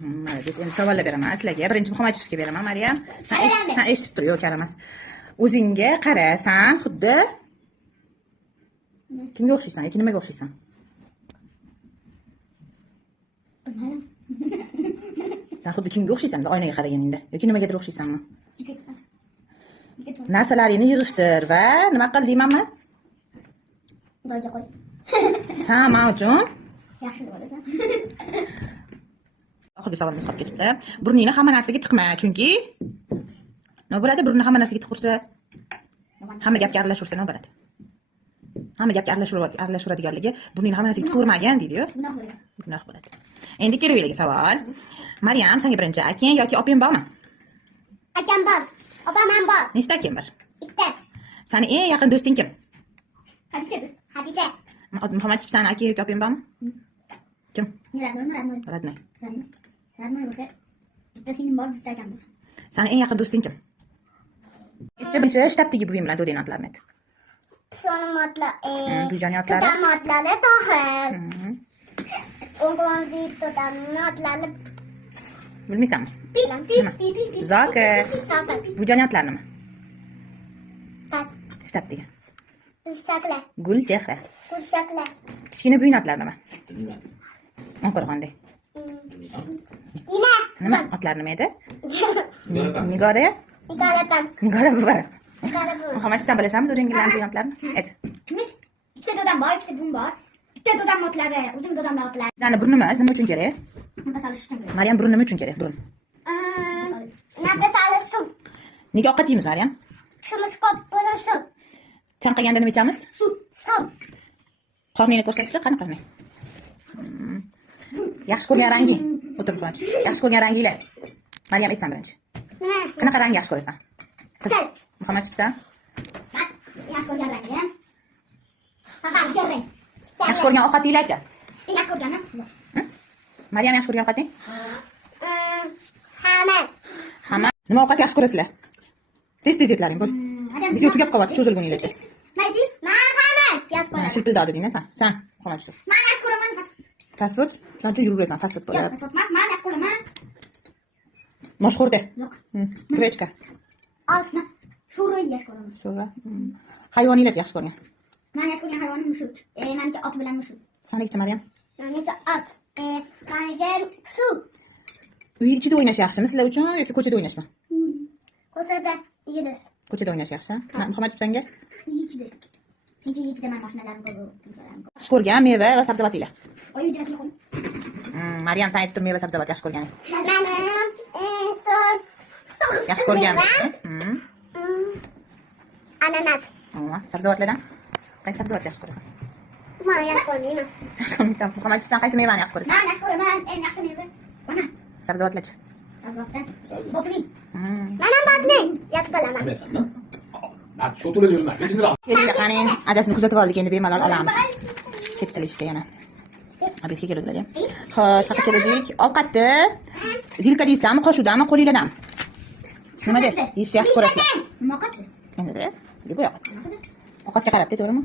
Молодец. Endi savollar beraman sizlarga. Birinchi Muhammad Yusufga beraman, Maryam. Sen eshitib tur, yo'q, karamas. O'zingga qara, sen xuddi kimga o'xshaysan yoki nimaga o'xshaysan? Sen xuddi kimga o'xshaysan oynaga qaraganingda yoki nimagadir o'xshaysanmi? Narsalaringni yig'ishtir va nima qil deymanmi? Joyga qo'y. Sen men uchun Yaxshi bo'lasan. oxirgi savolimiz qolib ketibdi. Burningni hamma narsaga tiqma, chunki nima bo'ladi? Burnni hamma narsaga tiqursa, hamma gapga aralashursa nima bo'ladi? Hamma gapga aralashuradiganligi burningni hamma narsaga tiqurmagan deydi-ku. Gunoh bo'ladi. Gunoh bo'ladi. Endi kelaveradigan savol. Maryam, senga birinchi akang yoki opang bormi? Akam bor. Opam ham bor. Nechta akang bor? Ikkita. Seni eng yaqin do'sting kim? Hadisa. Muhammad Yusuf, seni aka yoki opang bormi? Kim? Radnoy. Radnoy. Radnoy bo'lsa, bitta singlim bor, bitta akam bor. Seni eng yaqin do'sting kim? Birinchi shtabdagi buving bilan do'ding otlarni ayt. So'nim otlar, Buyjoni otlari. Dadam otlari Tohir. O'g'lonning dadamning otlari Bilmaysanmi? Nima? Zokir. Zokir. Buyjoni otlari nima? Pas. Shtabdagi. Kushaklar. Gulchehra. Kushaklar. Kichkina buving otlari nima? Onqo'rg'onda. Nima? Otlar nima edi? Nigora. Igarapan. Nigora buva. Igarapan. Muhammad Yusuf, sen bilasanmi do'dinglarning otlarini? Ayt. Ikkita dadam bor, ikkita buvim bor. Bitta dadam otlari, o'zim dadamlar otlari. Seni burnimiz nima uchun kerak? Nafas olish uchun kerak. Maryam, burun nima uchun kerak? Burun. Nafas olish suv. Nega ovqat yeymiz, Maryam? Suvimiz qotib bo'lsin suv. Chanqaganda nima ichamiz? Suv. Qorningni ko'rsatchi, qani qorning? Yaxshi ko'rgan ranging. O'tirib qo'ychi. Yaxshi ko'rgan ranginglar. Maryam, aytsan birinchi. Qanaqa rangni yaxshi ko'rasan? Qizil. Muhammad Yusuf, Yaxshi ko'rgan rangim. Yaxshi ko'rgan. yaxshi ko'rgan ovqatinglarchi? Yaxshi ko'rgani? Maryam, yaxshi ko'rgan ovqating? Hamma. Hamma. Nima ovqat yaxshi ko'rasizlar? Tez aytlaring, bu. Video tugab qolyapti, cho'zilguninglarcha. Mayli. Men hamma yaxshi ko'raman. Shilpildor deding, sen. Sen, Muhammad Yusuf. Men yaxshi ko'raman. Fast food? Shuning uchun yuraverasan, fast food bo'lib. Men yaxshi ko'raman. Moshxo'rda. Yo'q. Grechka. Oltni. Sho'rva yaxshi ko'raman. Sho'rva. Hayvoninglar yaxshi ko'rgan. Men yaxshi ko'rgan hayvonim mushuk. Meniki ot bilan mushuk. Senikichi, Maryam? Meniki ot. Meniki suv. Uy ichida o'ynash yaxshimi sizlar uchun yoki ko'chada o'ynashmi? Ko'chada yurish. Ko'chada o'ynash yaxshi. Muhammad Yusuf, senga? Uy ichida. Chunki uy ichida men mashinalarim ko'p. Yaxshi ko'rgan meva va sabzavotlar. Oy ichida telefon. Maryam, sen aytib tur, meva sabzavot yaxshi ko'rganing. Mening so'l. Yaxshi ko'rgan. Ananas. Sabzavotlardan qaysi sabzavot yaxshi ko'rasan? Men yaxshi ko'rmayman. Yaxshi ko'rmaysan. Muhammad Yusuf, sen qaysi mevani yaxshi ko'rasan? Men yaxshi ko'raman. Eng yaxshi meva. Mana. Sabzavotlarchi? Sabzavotdan. Botli. Mana botli. Yaxshi bilaman. Shu turda yurma. Kelinglar, qani, adasini kuzatib oldik, endi bemalol olamiz. Chetlashga yana. Abisga keladilar. Xo'sh, qayerga keldik? Ovqatni vilka deysizlarmi, qo'shuvdanmi, qo'linglardanmi? Nima deb? Yeyishni yaxshi ko'rasizlar. Nima ovqat? Endi-da, bu ovqat. Ovqatga qarab, to'g'rimi?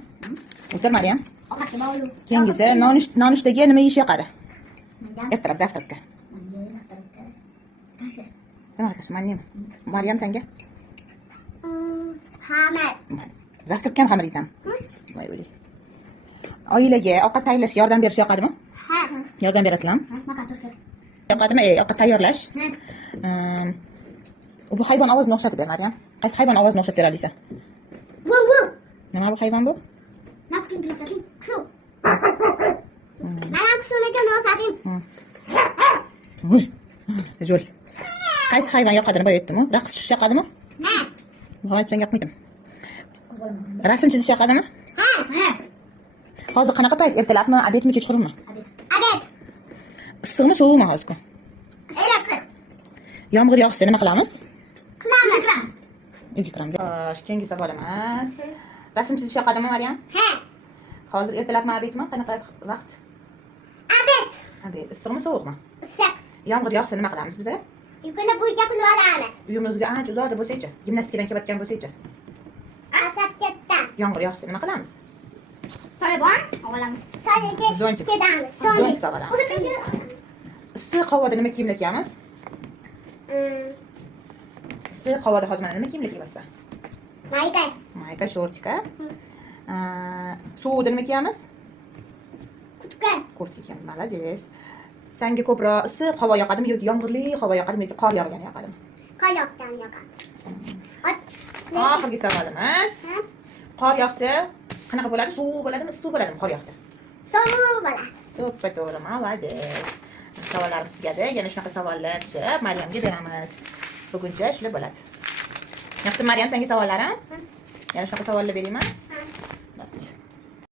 O'tir, Maryam. Ovqatga bog'liq. Keyingisi, nonushtaga nima yeyish yoqadi? Ertalab, zavtrakka. Kashi. Nima kashi? Maryam, senga? Xamir. Zavtrakka ham xamir yeysanmi? Voy o'lik. Oilaga ovqat tayyorlashga yordam berish yoqadimi? Ha. Yordam berasizlarmi? Makartoshka. Yoqadimi? Ovqat tayyorlash. Bu hayvon ovozini o'xshatadi, Maryam. Qaysi hayvon ovozini o'xshatib beradi deysan? Vuv vuv. Nima bu hayvon bu? Nima uchun bilasan? Shu. Mana shuniki nosating. Jo'l. Qaysi hayvon yoqadini boya aytdim-ku? Raqs tushish yoqadimi? Ha. Muhammad senga yoqmaydimi? Rasm chizish yoqadimi? Ha. Hozir qanaqa payt? Ertalabmi, obedmi, kechqurunmi? Obed. Issiqmi, sovuqmi hozir? Issiq. Yomg'ir yog'sa nima qilamiz? Qilamiz. Uyga kiramiz. Xo'sh, keyingi savolimiz. Rasm chizish yoqadimi, Maryam? Ha. Hozir ertalabmi, obedmi? Qanaqa vaqt? Obed. Obed. Issiqmi, sovuqmi? Issiq. Yomg'ir yog'sa nima qilamiz biz? Yukilib bo'yga pul olamiz. Uyimizga ancha uzoqda bo'lsa-chi, gimnastikadan kelayotgan bo'lsa-chi. Asab ketdi. Yomg'ir yog'sa nima qilamiz? Soyabon olamiz. Soyaga Zo'ntik. ketamiz. Zo'ntik olamiz. issiq havoda nima kiyimlar kiyamiz? Issiq havoda hozir mana nima kiyimlar kiyapsan? Mayka. Mayka, shortika. Suvda nima kiyamiz? Kurtka. Kurtka kiyamiz. Молодец. Senga ko'proq issiq havo yoqadimi yoki yomg'irli havo yoqadimi yoki qor yog'gani yoqadimi? Qor yoqqan yoqadi. Oxirgi savolimiz. Qor yog'sa qanaqa bo'ladi? Suv bo'ladimi, issiq bo'ladimi qor yog'sa? Sovuq bo'ladi. To'ppa-to'g'ri, молодец. Savollarimiz tugadi. Yana shunaqa savollar tutib Maryamga beramiz. Buguncha shular bo'ladi. Yo'qmi Maryam, senga savollarim? Yana shunaqa savollar beraymi?